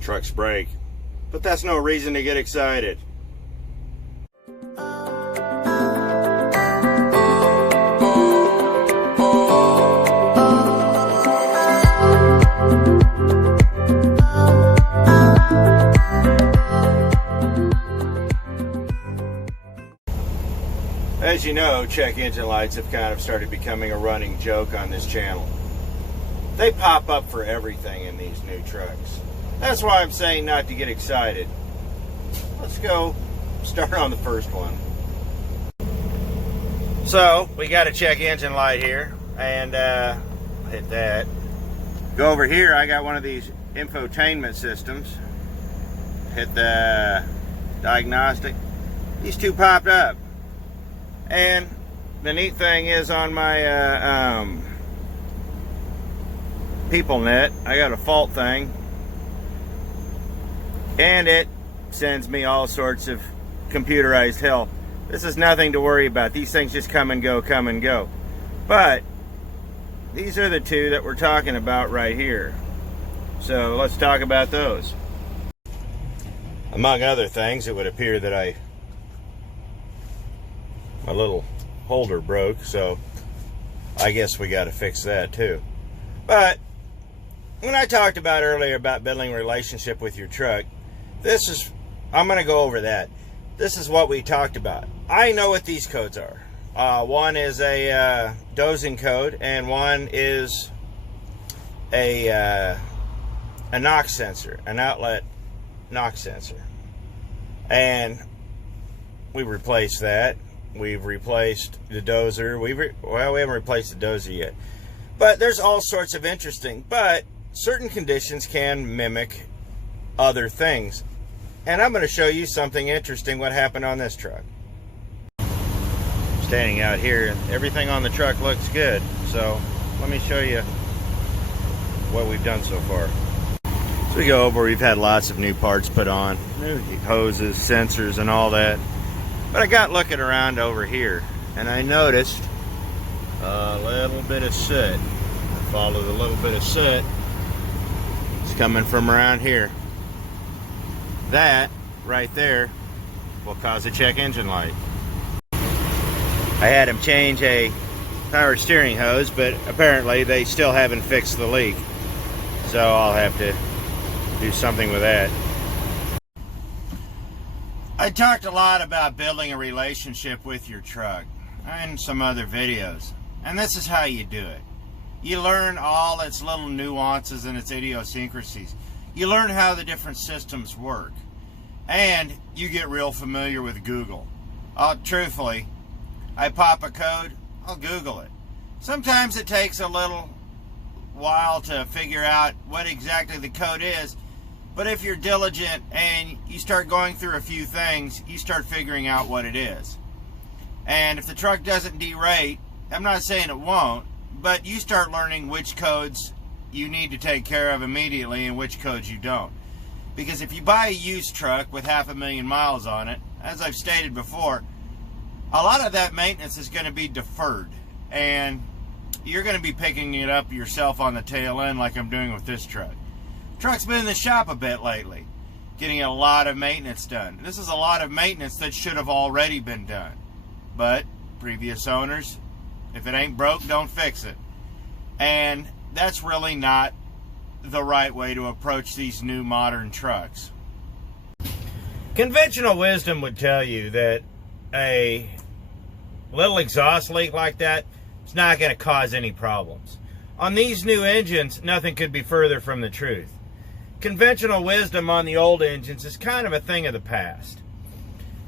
Trucks break, but that's no reason to get excited. As you know, check engine lights have kind of started becoming a running joke on this channel. They pop up for everything in these new trucks. That's why I'm saying not to get excited. Let's go start on the first one. So, we got a check engine light here, and hit that. Go over here, I got one of these infotainment systems. Hit the diagnostic. These two popped up. And the neat thing is on my PeopleNet, I got a fault thing. And it sends me all sorts of computerized hell. This is nothing to worry about. These things just come and go, come and go. But these are the two that we're talking about right here. So let's talk about those. Among other things, it would appear that my little holder broke, so I guess we got to fix that too. But when I talked about earlier about building a relationship with your truck, I'm going to go over that. This is what we talked about. I know what these codes are. One is a dosing code, and one is a NOx sensor, an outlet NOx sensor. And we replaced that. We've replaced the dozer. We haven't replaced the dozer yet. But there's all sorts of interesting. But certain conditions can mimic other things. And I'm going to show you something interesting what happened on this truck. Standing out here, everything on the truck looks good. So let me show you what we've done so far. So we go over, we've had lots of new parts put on. New hoses, sensors, and all that. But I got looking around over here, and I noticed a little bit of soot. I followed a little bit of soot. It's coming from around here. That, right there, will cause a check engine light. I had them change a power steering hose, but apparently they still haven't fixed the leak. So I'll have to do something with that. I talked a lot about building a relationship with your truck in some other videos, and this is how you do it. You learn all its little nuances and its idiosyncrasies. You learn how the different systems work, and you get real familiar with Google. Truthfully, I pop a code, I'll Google it. Sometimes it takes a little while to figure out what exactly the code is. But if you're diligent and you start going through a few things, you start figuring out what it is. And if the truck doesn't derate, I'm not saying it won't, but you start learning which codes you need to take care of immediately and which codes you don't. Because if you buy a used truck with 500,000 miles on it, as I've stated before, a lot of that maintenance is going to be deferred. And you're going to be picking it up yourself on the tail end like I'm doing with this truck. Truck's been in the shop a bit lately, getting a lot of maintenance done. This is a lot of maintenance that should have already been done. But previous owners, if it ain't broke, don't fix it. And that's really not the right way to approach these new modern trucks. Conventional wisdom would tell you that a little exhaust leak like that is not going to cause any problems. On these new engines, nothing could be further from the truth. Conventional wisdom on the old engines is kind of a thing of the past.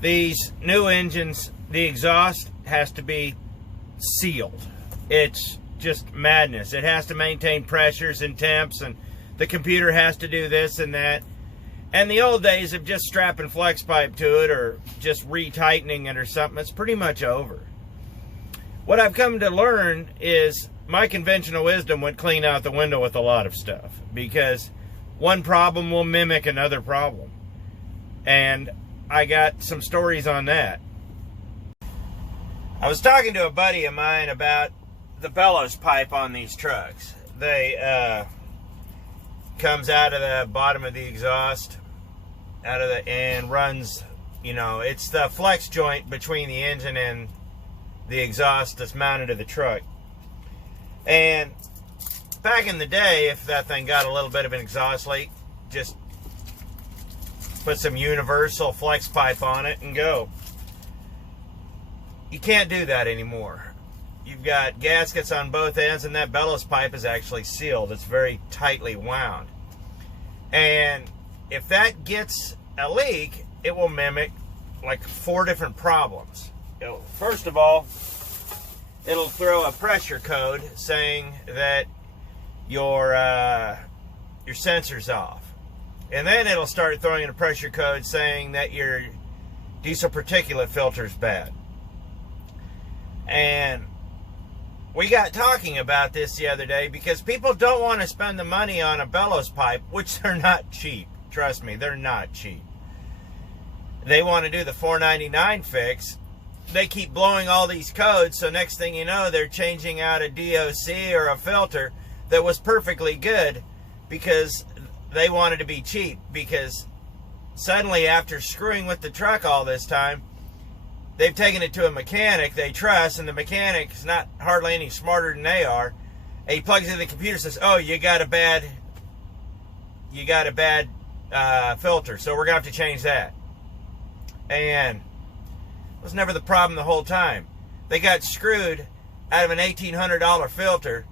These new engines, the exhaust has to be sealed. It's just madness. It has to maintain pressures and temps, and the computer has to do this and that. And the old days of just strapping flex pipe to it or just retightening it or something, it's pretty much over. What I've come to learn is my conventional wisdom went clean out the window with a lot of stuff, because one problem will mimic another problem. And I got some stories on that. I was talking to a buddy of mine about the bellows pipe on these trucks. They comes out of the bottom of the exhaust, and runs, you know, it's the flex joint between the engine and the exhaust that's mounted to the truck. And back in the day, if that thing got a little bit of an exhaust leak, just put some universal flex pipe on it and go. You can't do that anymore. You've got gaskets on both ends, and that bellows pipe is actually sealed. It's very tightly wound. And if that gets a leak, it will mimic like 4 different problems. First of all, it'll throw a pressure code saying that your sensor's off. And then it'll start throwing in a pressure code saying that your diesel particulate filter's bad. And we got talking about this the other day because people don't want to spend the money on a bellows pipe, which they're not cheap. Trust me, they're not cheap. They want to do the $4.99 fix. They keep blowing all these codes, so next thing you know, they're changing out a DOC or a filter that was perfectly good because they wanted to be cheap. Because suddenly, after screwing with the truck all this time, they've taken it to a mechanic they trust, and the mechanic's not hardly any smarter than they are. And he plugs it in the computer and says, "Oh, you got a bad filter, so we're gonna have to change that." And it was never the problem the whole time. They got screwed out of an $1,800 filter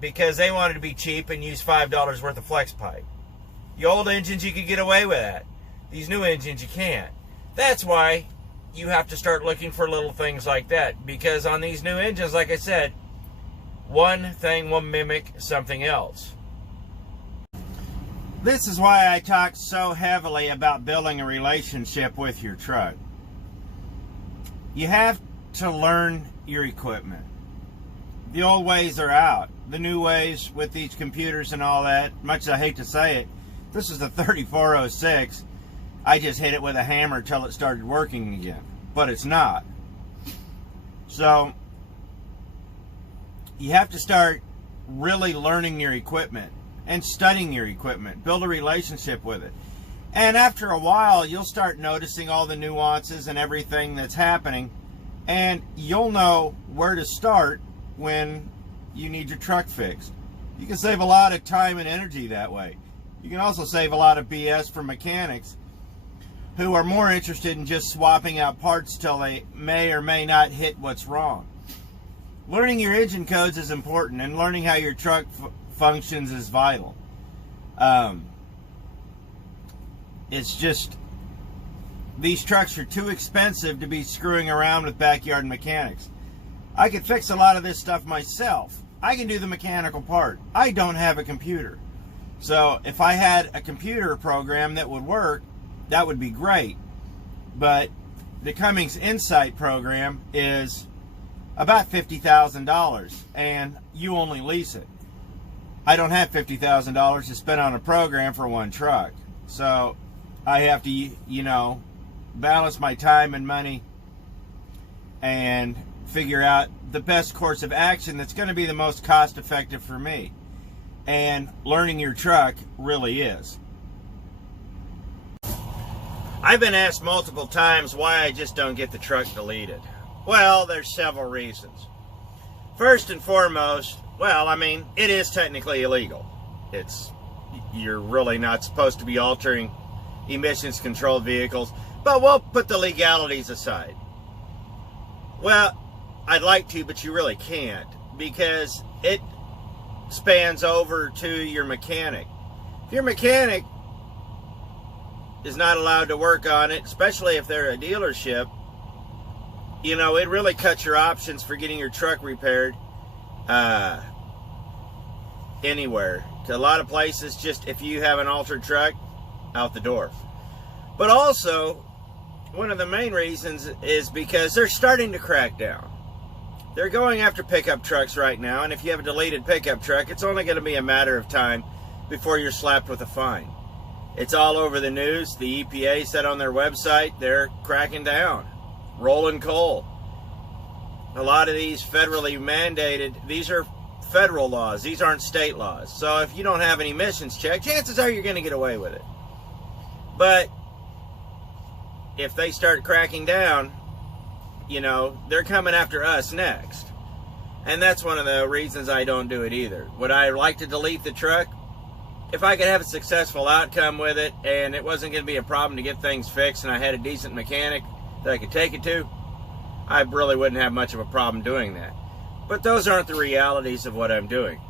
because they wanted to be cheap and use $5 worth of flex pipe. The old engines, you could get away with that. These new engines, you can't. That's why you have to start looking for little things like that, because on these new engines, like I said, one thing will mimic something else. This is why I talk so heavily about building a relationship with your truck. You have to learn your equipment. The old ways are out. The new ways with these computers and all that, much as I hate to say it, this is the 3406. I just hit it with a hammer till it started working again. But it's not. So, you have to start really learning your equipment and studying your equipment. Build a relationship with it. And after a while, you'll start noticing all the nuances and everything that's happening. And you'll know where to start when you need your truck fixed. You can save a lot of time and energy that way. You can also save a lot of BS for mechanics who are more interested in just swapping out parts till they may or may not hit what's wrong. Learning your engine codes is important, and learning how your truck functions is vital. It's just, these trucks are too expensive to be screwing around with backyard mechanics. I could fix a lot of this stuff myself. I can do the mechanical part. I don't have a computer. So if I had a computer program that would work, that would be great. But the Cummins Insight program is about $50,000, and you only lease it. I don't have $50,000 to spend on a program for one truck. So I have to, you know, balance my time and money and figure out the best course of action that's going to be the most cost effective for me. And learning your truck really is. I've been asked multiple times why I just don't get the truck deleted. Well, there's several reasons. First and foremost, well, I mean, it is technically illegal. You're really not supposed to be altering emissions controlled vehicles, but we'll put the legalities aside. Well, I'd like to, but you really can't, because it spans over to your mechanic. If your mechanic is not allowed to work on it, especially if they're a dealership, you know, it really cuts your options for getting your truck repaired anywhere. To a lot of places, just if you have an altered truck, out the door. But also, one of the main reasons is because they're starting to crack down. They're going after pickup trucks right now, and if you have a deleted pickup truck, it's only going to be a matter of time before you're slapped with a fine. It's all over the news. The EPA said on their website they're cracking down. Rolling coal. A lot of these federally mandated, these are federal laws. These aren't state laws. So if you don't have an emissions check, chances are you're going to get away with it. But if they start cracking down, you know, they're coming after us next. And that's one of the reasons I don't do it either. Would I like to delete the truck? If I could have a successful outcome with it and it wasn't going to be a problem to get things fixed and I had a decent mechanic that I could take it to, I really wouldn't have much of a problem doing that. But those aren't the realities of what I'm doing.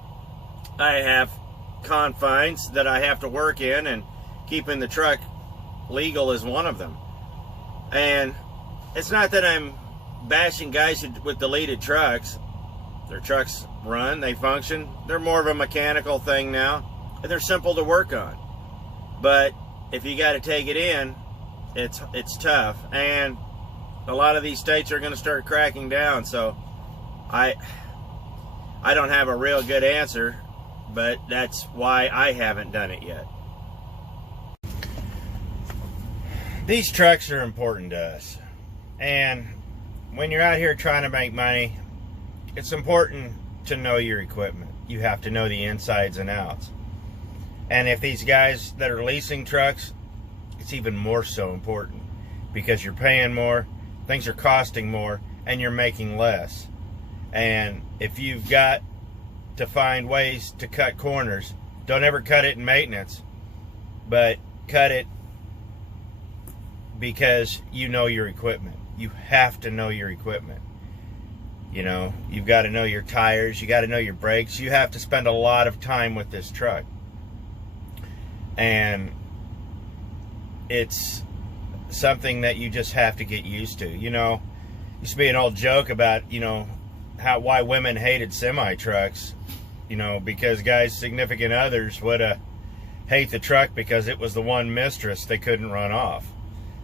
I have confines that I have to work in, and keeping the truck legal is one of them. And it's not that I'm bashing guys with deleted trucks. Their trucks run, they function. They're more of a mechanical thing now, and they're simple to work on. But if you got to take it in, it's tough. And a lot of these states are going to start cracking down, so I don't have a real good answer, but that's why I haven't done it yet. These trucks are important to us, and when you're out here trying to make money, it's important to know your equipment. You have to know the insides and outs. And if these guys that are leasing trucks, it's even more so important, because you're paying more, things are costing more, and you're making less. And if you've got to find ways to cut corners, don't ever cut it in maintenance, but cut it because you know your equipment. You have to know your equipment. You know, you've got to know your tires, you got to know your brakes. You have to spend a lot of time with this truck. And it's something that you just have to get used to. You know, used to be an old joke about, you know, why women hated semi-trucks, you know, because guys' significant others would hate the truck because it was the one mistress they couldn't run off.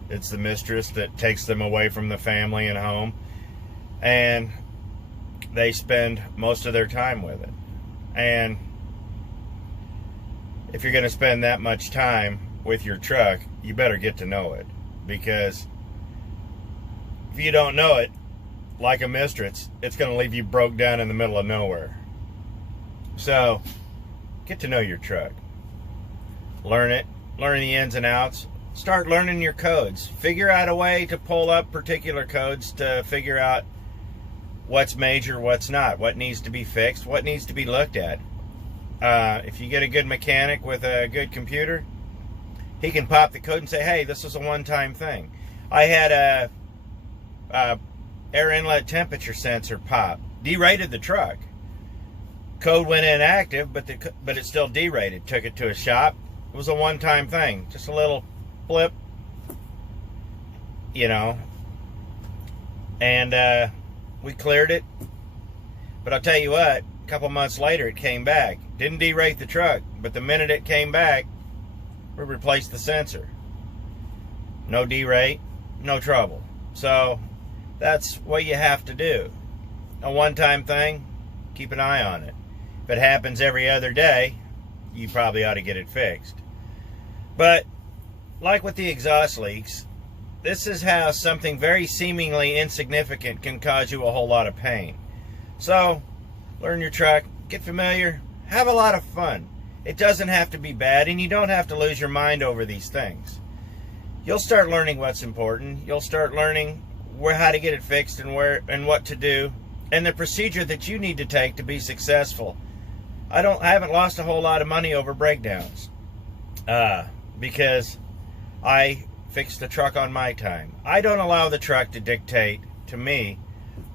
It's the mistress that takes them away from the family and home, and they spend most of their time with it. And if you're going to spend that much time with your truck, you better get to know it, because if you don't know it, like a mistress, it's going to leave you broke down in the middle of nowhere. So, get to know your truck. Learn it. Learn the ins and outs. Start learning your codes. Figure out a way to pull up particular codes to figure out what's major, what's not, what needs to be fixed, what needs to be looked at. If you get a good mechanic with a good computer, he can pop the code and say, hey, this is a one-time thing. I had a air inlet temperature sensor pop. Derated the truck. Code went inactive, but it still derated. Took it to a shop. It was a one-time thing. Just a little blip. You know. And we cleared it. But I'll tell you what, a couple months later it came back. Didn't derate the truck, but the minute it came back, we replaced the sensor. No derate, no trouble. So that's what you have to do. A one-time thing, keep an eye on it. If it happens every other day, you probably ought to get it fixed. But like with the exhaust leaks, this is how something very seemingly insignificant can cause you a whole lot of pain. So learn your truck, get familiar, have a lot of fun. It doesn't have to be bad, and you don't have to lose your mind over these things. You'll start learning what's important. You'll start learning how to get it fixed and where and what to do, and the procedure that you need to take to be successful. I haven't lost a whole lot of money over breakdowns because I fixed the truck on my time. I don't allow the truck to dictate to me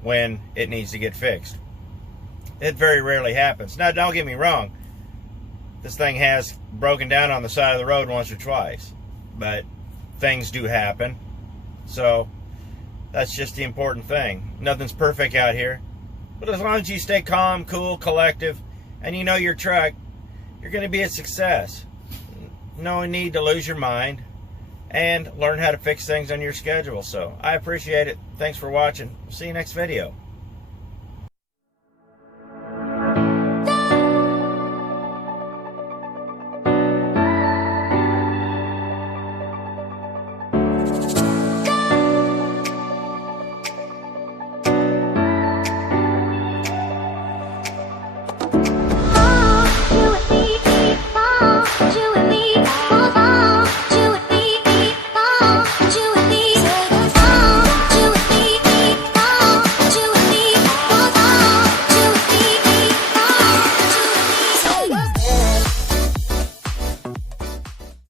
when it needs to get fixed. It very rarely happens. Now, don't get me wrong. This thing has broken down on the side of the road once or twice, but things do happen. So that's just the important thing. Nothing's perfect out here, but as long as you stay calm, cool, collective, and you know your truck, you're going to be a success. No need to lose your mind, and learn how to fix things on your schedule. So I appreciate it. Thanks for watching. See you next video.